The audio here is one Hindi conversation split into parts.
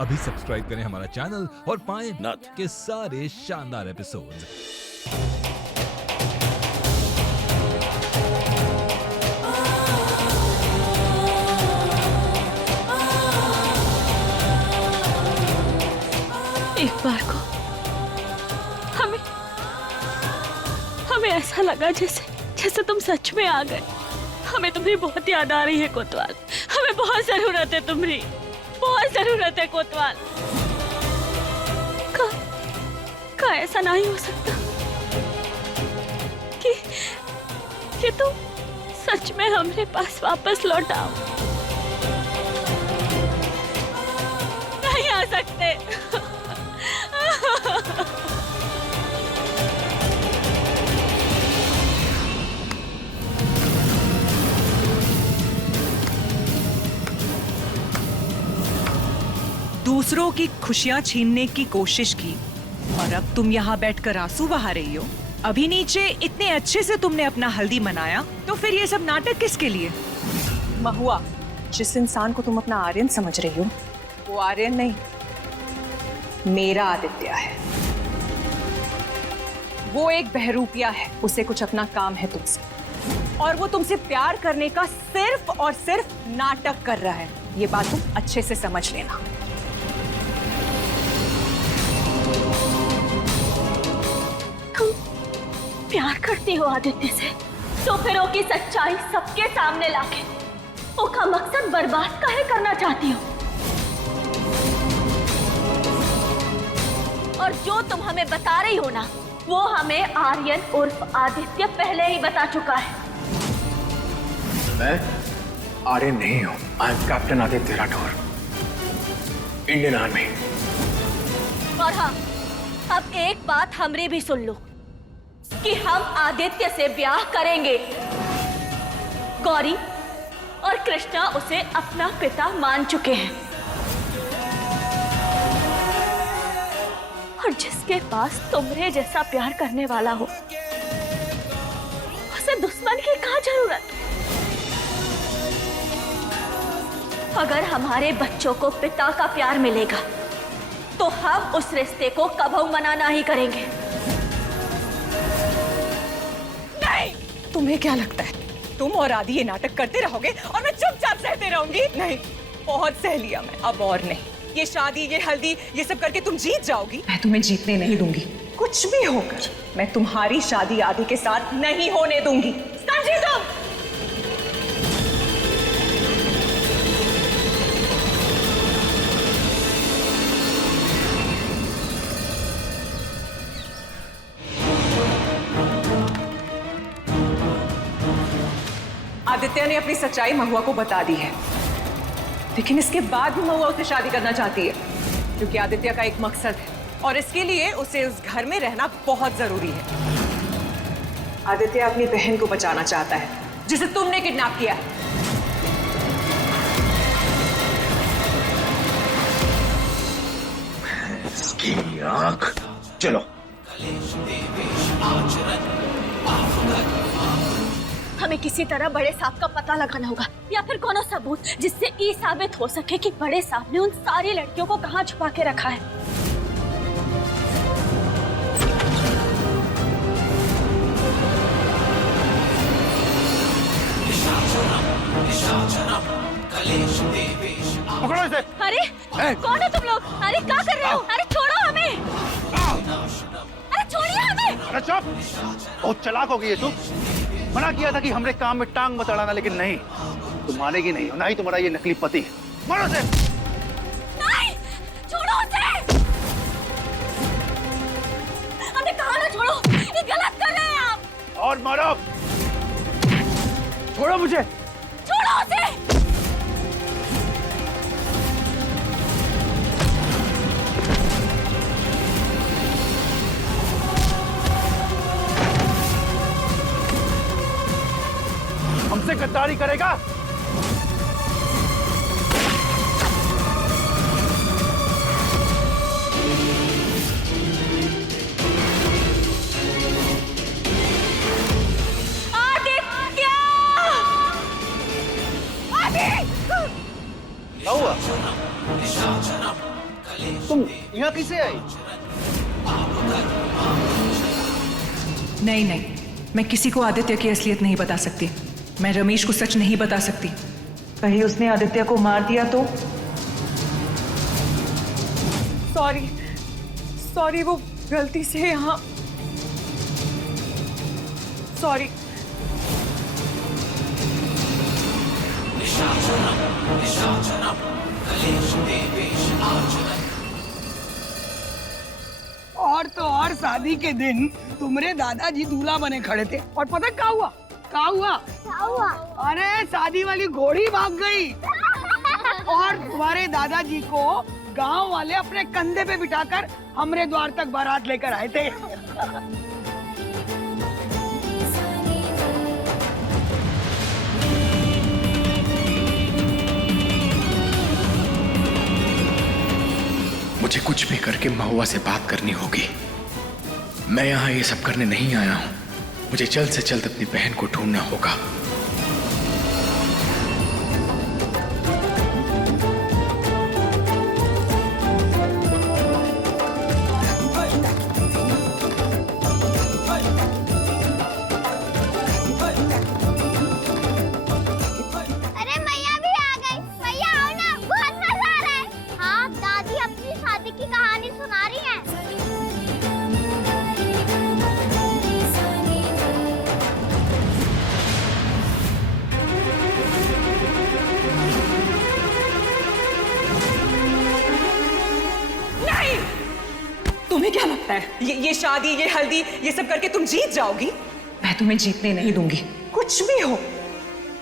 अभी सब्सक्राइब करें हमारा चैनल और पाएं नथ के सारे शानदार एपिसोड्स। एक बार को हमें हमें ऐसा लगा जैसे जैसे तुम सच में आ गए। हमें तुम्हारी बहुत याद आ रही है कोतवाल। हमें बहुत जरूरत है तुम्हारी, बहुत जरूरत है कोतवाल। का ऐसा नहीं हो सकता कि तुम सच में हमारे पास वापस लौट आओ। नहीं आ सकते। दूसरों की खुशियां छीनने की कोशिश की और अब तुम यहाँ बैठकर आंसू बहा रही हो। अभी नीचे इतने अच्छे से तुमने अपना हल्दी मनाया, तो फिर ये सब नाटक किसके लिए? महुआ, जिस इंसान को तुम अपना आर्यन समझ रही हो, वो आर्यन नहीं, मेरा आदित्य है। वो एक बहरूपिया है, उसे कुछ अपना काम है तुमसे, और वो तुमसे प्यार करने का सिर्फ और सिर्फ नाटक कर रहा है। ये बात तुम अच्छे से समझ लेना। प्यार करती हो आदित्य से, तो फिर ओकी सच्चाई सबके सामने लाके ओका मकसद बर्बाद काहे करना चाहती हो? और जो तुम हमें बता रही हो ना, वो हमें आर्यन उर्फ आदित्य पहले ही बता चुका है। मैं आर्यन नहीं हूं। I am captain Aditya Rathore, Indian army. और हाँ, अब एक बात हमरे भी सुन लो कि हम आदित्य से ब्याह करेंगे। गौरी और कृष्णा उसे अपना पिता मान चुके हैं, और जिसके पास तुमरे जैसा प्यार करने वाला हो, उसे दुश्मन की क्या जरूरत? अगर हमारे बच्चों को पिता का प्यार मिलेगा, तो हम उस रिश्ते को कभी मना नहीं करेंगे। तुम्हें क्या लगता है तुम और आदि ये नाटक करते रहोगे और मैं चुपचाप सहते रहूंगी? नहीं, बहुत सह लिया मैं, अब और नहीं। ये शादी, ये हल्दी, ये सब करके तुम जीत जाओगी। मैं तुम्हें जीतने नहीं दूंगी। कुछ भी होकर मैं तुम्हारी शादी आदि के साथ नहीं होने दूंगी, समझी तुम? आदित्य ने अपनी सच्चाई महुआ को बता दी है, लेकिन इसके बाद भी महुआ उससे शादी करना चाहती है, क्योंकि आदित्य का एक मकसद है, और इसके लिए उसे उस घर में रहना बहुत जरूरी है। आदित्य अपनी बहन को बचाना चाहता है, जिसे तुमने किडनैप किया है। इसकी आंख। चलो। हमें किसी तरह बड़े सांप का पता लगाना होगा, या फिर कोनो सबूत जिससे ये साबित हो सके कि बड़े सांप ने उन सारी लड़कियों को कहाँ छुपा के रखा है। पकड़ो इसे। अरे कौन है तुम लोग? अरे क्या कर रहे हो? अरे छोड़ो हमें! अरे छोड़िए हमें! अरे चुप! बहुत चालाक हो गई है तू। मना किया था कि हमरे काम में टांग मत अड़ाना, लेकिन नहीं, तुम मानेगी नहीं, ना ही तुम्हारा ये नकली पति। मारो उसे! नहीं! छोड़ो उसे! हमें कहा ना छोड़ो, ये गलत कर रहे हैं आप। और मारो! छोड़ो मुझे! छोड़ो उसे! हमसे गद्दारी करेगा? क्या हुआ? तुम यहाँ कैसे आई? नहीं नहीं, मैं किसी को आदित्य की असलियत नहीं बता सकती। मैं रमेश को सच नहीं बता सकती। कहीं उसने आदित्य को मार दिया तो? सॉरी, वो गलती से यहाँ। सॉरी। और तो और शादी के दिन तुम्हारे दादाजी दूल्हा बने खड़े थे और पता क्या हुआ? क्या हुआ? अरे शादी वाली घोड़ी भाग गई और तुम्हारे दादाजी को गांव वाले अपने कंधे पे बिठाकर हमरे द्वार तक बारात लेकर आए थे। मुझे कुछ भी करके महुआ से बात करनी होगी। मैं यहाँ ये सब करने नहीं आया हूँ। मुझे जल्द से जल्द अपनी बहन को ढूंढना होगा। अरे मैया भी आ गई। मैया आओ ना, बहुत मजा आ रहा है। हाँ, दादी अपनी शादी की कहानी सुना रही हैं। नहीं, तुम्हें क्या लगता है ये शादी, ये हल्दी, ये सब करके तुम जीत जाओगी? मैं तुम्हें जीतने नहीं दूंगी। कुछ भी हो,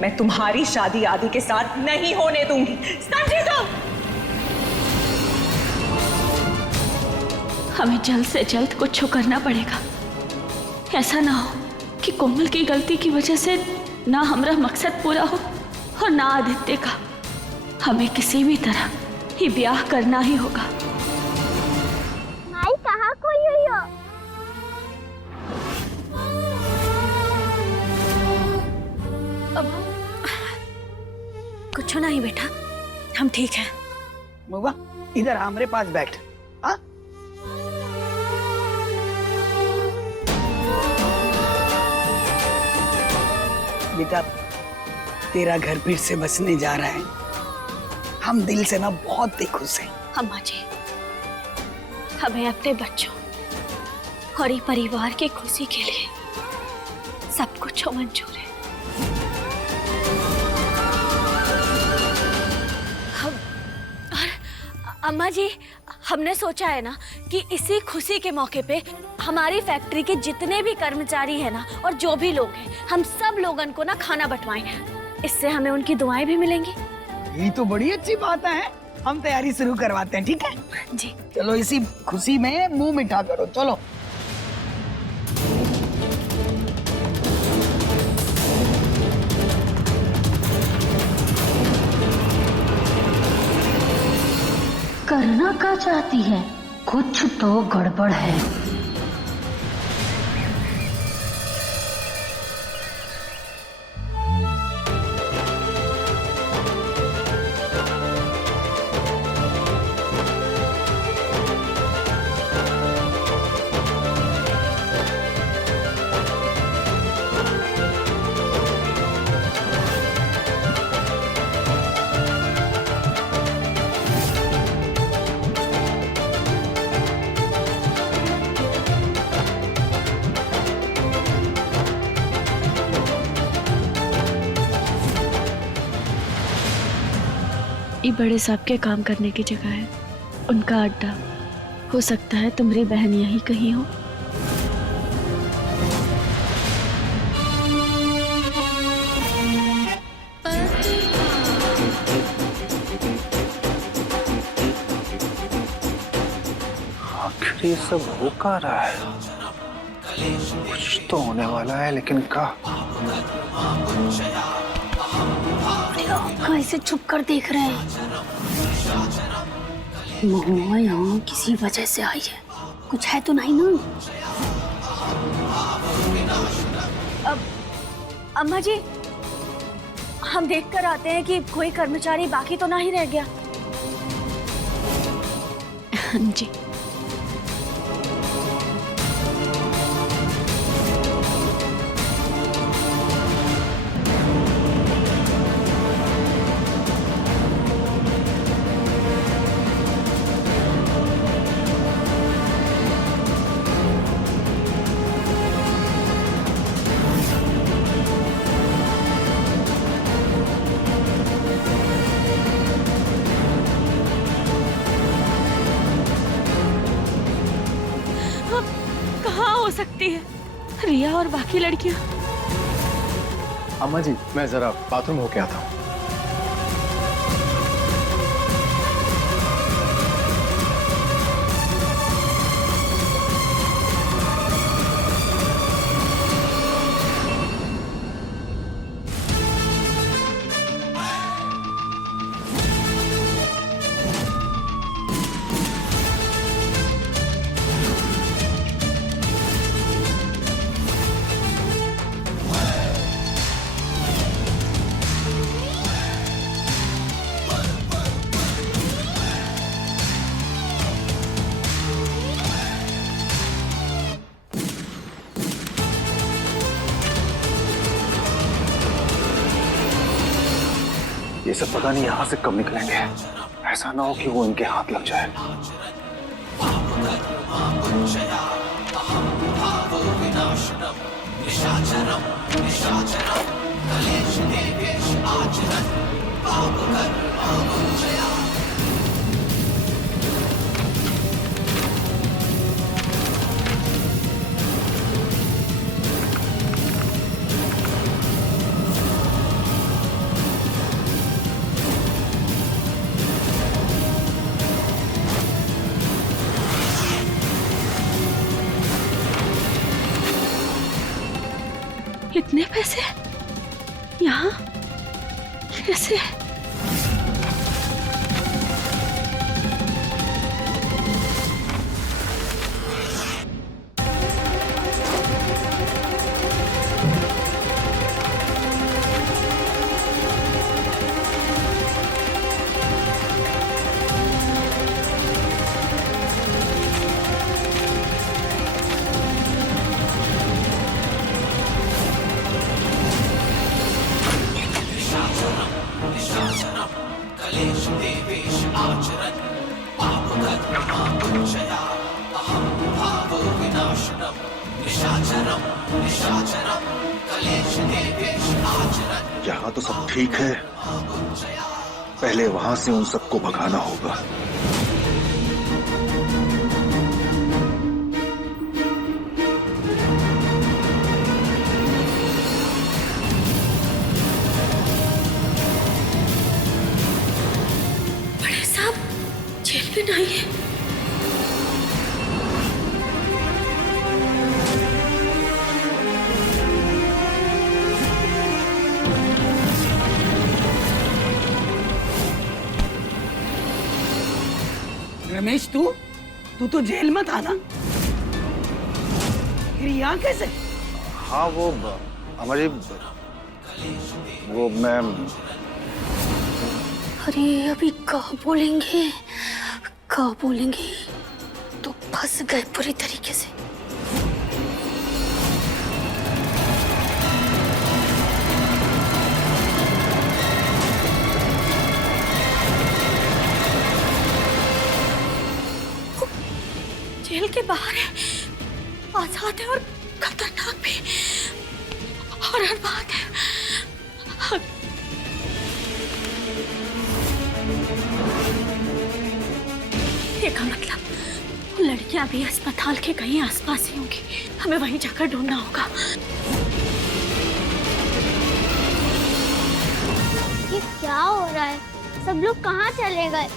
मैं तुम्हारी शादी आदि के साथ नहीं होने दूंगी। समझी तुम? हमें जल्द से जल्द कुछ करना पड़ेगा। ऐसा ना हो कि कोमल की गलती की वजह से ना हमारा मकसद पूरा हो और ना आदित्य का। हमें किसी भी तरह ये ब्याह करना ही होगा। माई कहाँ खोई हुई हो? कुछ नहीं बेटा, हम ठीक हैं। महुआ इधर हमारे पास बैठ। हाँ बेटा, तेरा घर फिर से बसने जा रहा है। हम दिल से ना बहुत ही खुश हैं। अम्मा जी, हमें अपने बच्चों और ये परिवार की खुशी के लिए सब कुछ मंजूर है। अम्मा जी, हमने सोचा है ना कि इसी खुशी के मौके पे हमारी फैक्ट्री के जितने भी कर्मचारी हैं ना और जो भी लोग हैं, हम सब लोगन को ना खाना बंटवाएं। इससे हमें उनकी दुआएं भी मिलेंगी। ये तो बड़ी अच्छी बात है। हम तैयारी शुरू करवाते हैं, ठीक है? जी चलो इसी खुशी में मुंह मीठा करो। चलो करना क्या चाहती है? कुछ तो गड़बड़ है। ये बड़े साहब के काम करने की जगह है, उनका अड्डा। हो सकता है तुम्हारी बहन यहीं कहीं हो। आखिर ये सब हो क्या रहा है? कुछ तो होने वाला है, लेकिन क्या? कैसे छुप कर देख रहे हैं? महुआ यहाँ किसी वजह से आई है। कुछ है तो नहीं ना? अम्मा जी, हम देख कर आते हैं कि कोई कर्मचारी बाकी तो नहीं रह गया। हाँ जी। कहाँ हो सकती है रिया और बाकी लड़कियां? अम्मा जी, मैं जरा बाथरूम होके आता हूँ। ये सब पता नहीं यहाँ से कब निकलेंगे। ऐसा ना हो कि वो इनके हाथ लग जाए। इतने पैसे यहाँ कैसे? यहाँ तो सब ठीक है, पहले वहां से उन सबको भगाना होगा। बड़े साहब जेल में नहीं है। रमेश, तू तो जेल में था ना, फिर यहाँ कैसे? हाँ वो हमारी वो मैं अरे अभी क्या बोलेंगे तो फंस गए पूरी तरीके से। जेल के बाहर है, आजाद है और खतरनाक भी, और हर बात है। का मतलब लड़कियां भी अस्पताल के कहीं आसपास ही होंगी, हमें वहीं जाकर ढूंढना होगा। ये क्या हो रहा है? सब लोग कहाँ चले गए?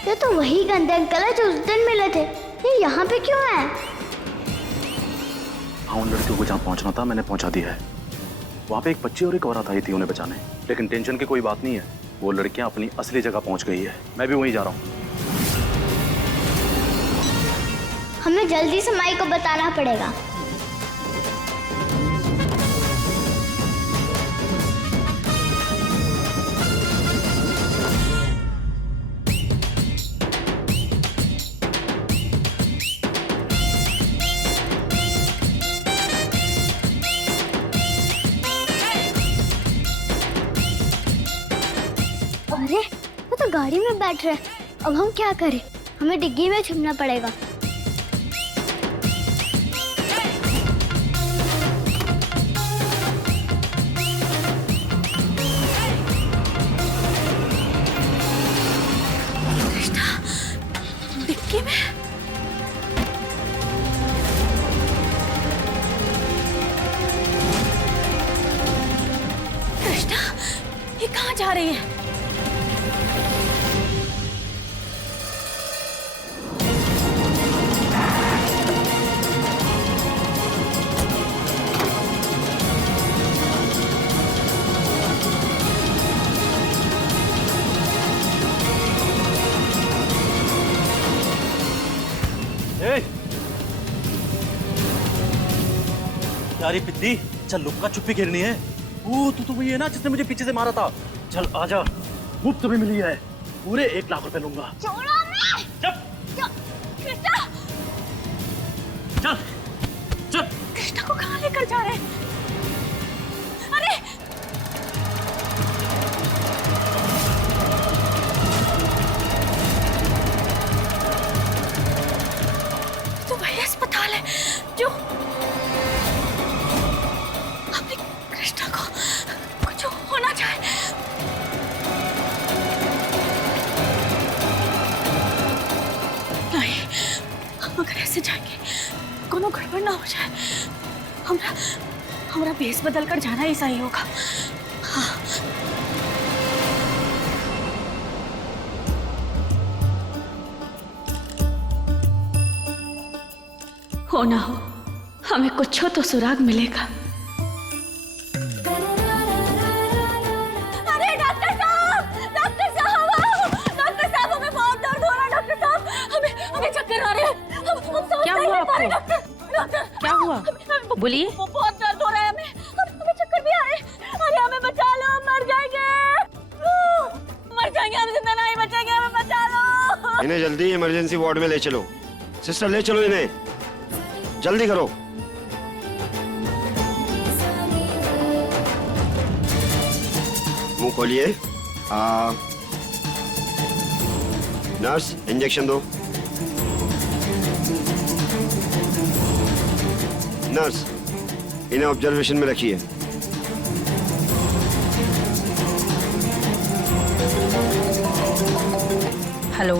ये तो वही गंदे अंकल है जो उस दिन मिले थे। ये यहाँ पे क्यों है? हाँ, उन लड़कियों को जहाँ पहुँचना था मैंने पहुँचा दिया है। वहाँ पे एक बच्ची और एक औरत आई थी उन्हें बचाने, लेकिन टेंशन की कोई बात नहीं है। वो लड़कियां अपनी असली जगह पहुंच गई है। मैं भी वहीं जा रहा हूँ। हमें जल्दी से माई को बताना पड़ेगा। अरे वो तो गाड़ी में बैठ रहे हैं। अब हम क्या करें? हमें डिग्गी में छुपना पड़ेगा। डिक्की में? कृष्णा, ये कहाँ जा रही है? यारी पिद्दी, चल लुक्का छुपी खेलनी है। ओ तू तो वही है ना जिसने मुझे पीछे से मारा था। चल आजा, मुफ्त में मिली है। पूरे 1 लाख रुपए लूंगा। छोड़ो मैं। चल कृष्णा, चल चल। कृष्णा को कहाँ लेकर जा रहे हैं? अरे तो वही अस्पताल है जो अपने कृष्णा को कुछ होना चाहे। नहीं, हम अगर ऐसे जाएंगे कोनो गड़बड़ ना हो जाए। हमरा भेष बदल कर जाना ही सही होगा। हाँ। हो ना हो, हमें कुछ तो सुराग मिलेगा। अरे डॉक्टर साहब, डॉक्टर साहब, हमें बहुत दर्द हो रहा है। डॉक्टर साहब, हमें चक्कर आ रहे हैं। क्या हुआ आपको? डॉक्टर, क्या हुआ? बोलिए। बहुत दर्द हो रहा है हमें चक्कर भी आ रहे हैं। अरे हमें बचा लो, हम मर जाएंगे, हम जिंदा नहीं बचेंगे, हमें बचा लो। इन्हें जल्दी इमरजेंसी वार्ड में ले चलो। सिस्टर ले चलो इन्हें, जल्दी करो। मुंह खोलिए। नर्स, इंजेक्शन दो। नर्स, इन्हें ऑब्जर्वेशन में रखिए। हेलो,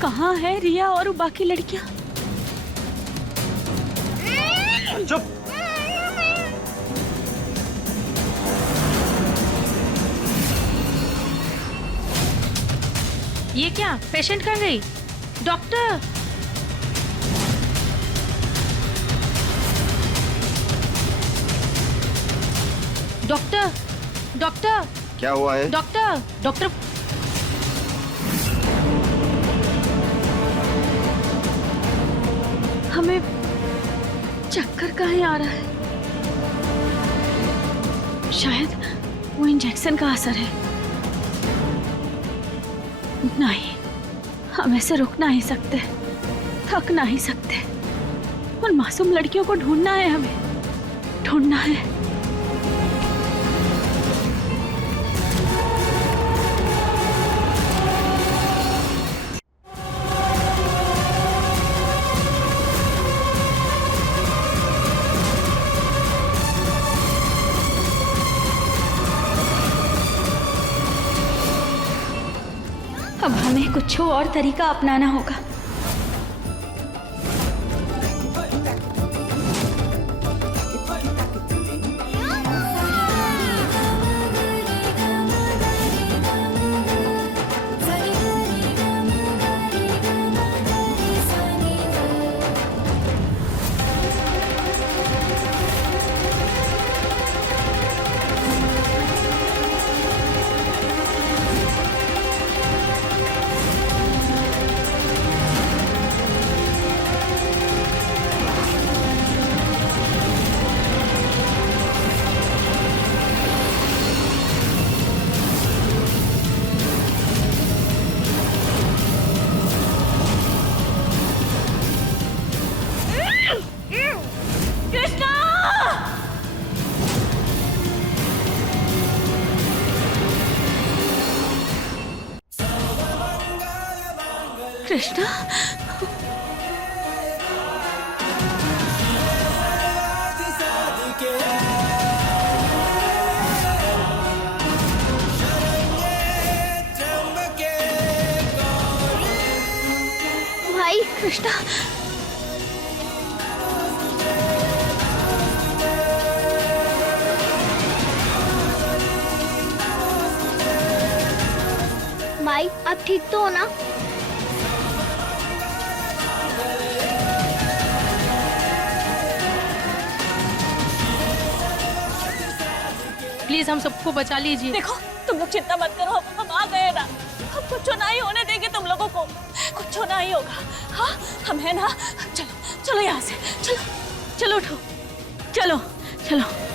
कहाँ है रिया और बाकी लड़कियां? चुप। ये क्या? पेशेंट कहाँ गई? डॉक्टर! डॉक्टर! डॉक्टर! क्या हुआ है? डॉक्टर! डॉक्टर! हमें चक्कर कहीं आ रहा है। शायद वो इंजेक्शन का असर है। नहीं, हम ऐसे रुक नहीं सकते, थक नहीं सकते। उन मासूम लड़कियों को ढूंढना है, हमें ढूंढना है। अब हमें कुछ और तरीका अपनाना होगा। कृष्णा, भाई कृष्णा, भाई आप ठीक तो हो ना? प्लीज हम सबको बचा लीजिए। देखो तुम लोग चिंता मत करो, हम आ गए ना, हम कुछ नहीं होने देंगे तुम लोगों को, कुछ नहीं होगा। हाँ हम है ना, चलो चलो यहाँ से, चलो चलो उठो, चलो चलो।